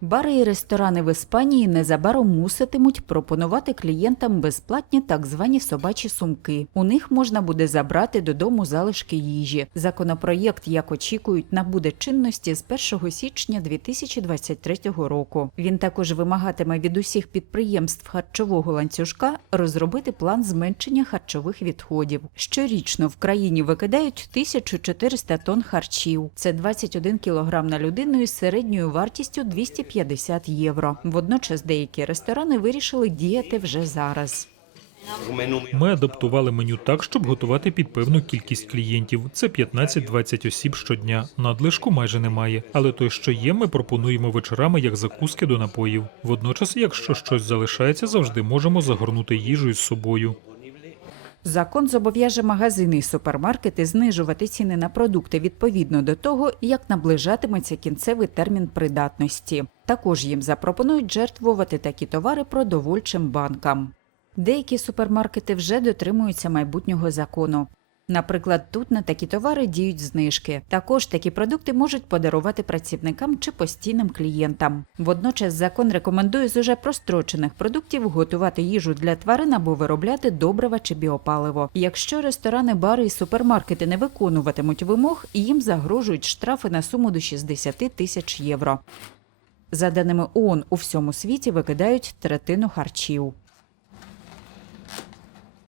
Бари і ресторани в Іспанії незабаром муситимуть пропонувати клієнтам безплатні так звані собачі сумки. У них можна буде забрати додому залишки їжі. Законопроєкт, як очікують, набуде чинності з 1 січня 2023 року. Він також вимагатиме від усіх підприємств харчового ланцюжка розробити план зменшення харчових відходів. Щорічно в країні викидають 1400 тонн харчів. Це 21 кілограм на людину із середньою вартістю 250 євро. Водночас деякі ресторани вирішили діяти вже зараз. Ми адаптували меню так, щоб готувати під певну кількість клієнтів. Це 15-20 осіб щодня. Надлишку майже немає. Але той, що є, ми пропонуємо вечорами як закуски до напоїв. Водночас, якщо щось залишається, завжди можемо загорнути їжу із собою. Закон зобов'яже магазини і супермаркети знижувати ціни на продукти відповідно до того, як наближатиметься кінцевий термін придатності. Також їм запропонують жертвувати такі товари продовольчим банкам. Деякі супермаркети вже дотримуються майбутнього закону. Наприклад, тут на такі товари діють знижки. Також такі продукти можуть подарувати працівникам чи постійним клієнтам. Водночас закон рекомендує з уже прострочених продуктів готувати їжу для тварин або виробляти добрива чи біопаливо. Якщо ресторани, бари і супермаркети не виконуватимуть вимог, їм загрожують штрафи на суму до 60 тисяч євро. За даними ООН, у всьому світі викидають третину харчів.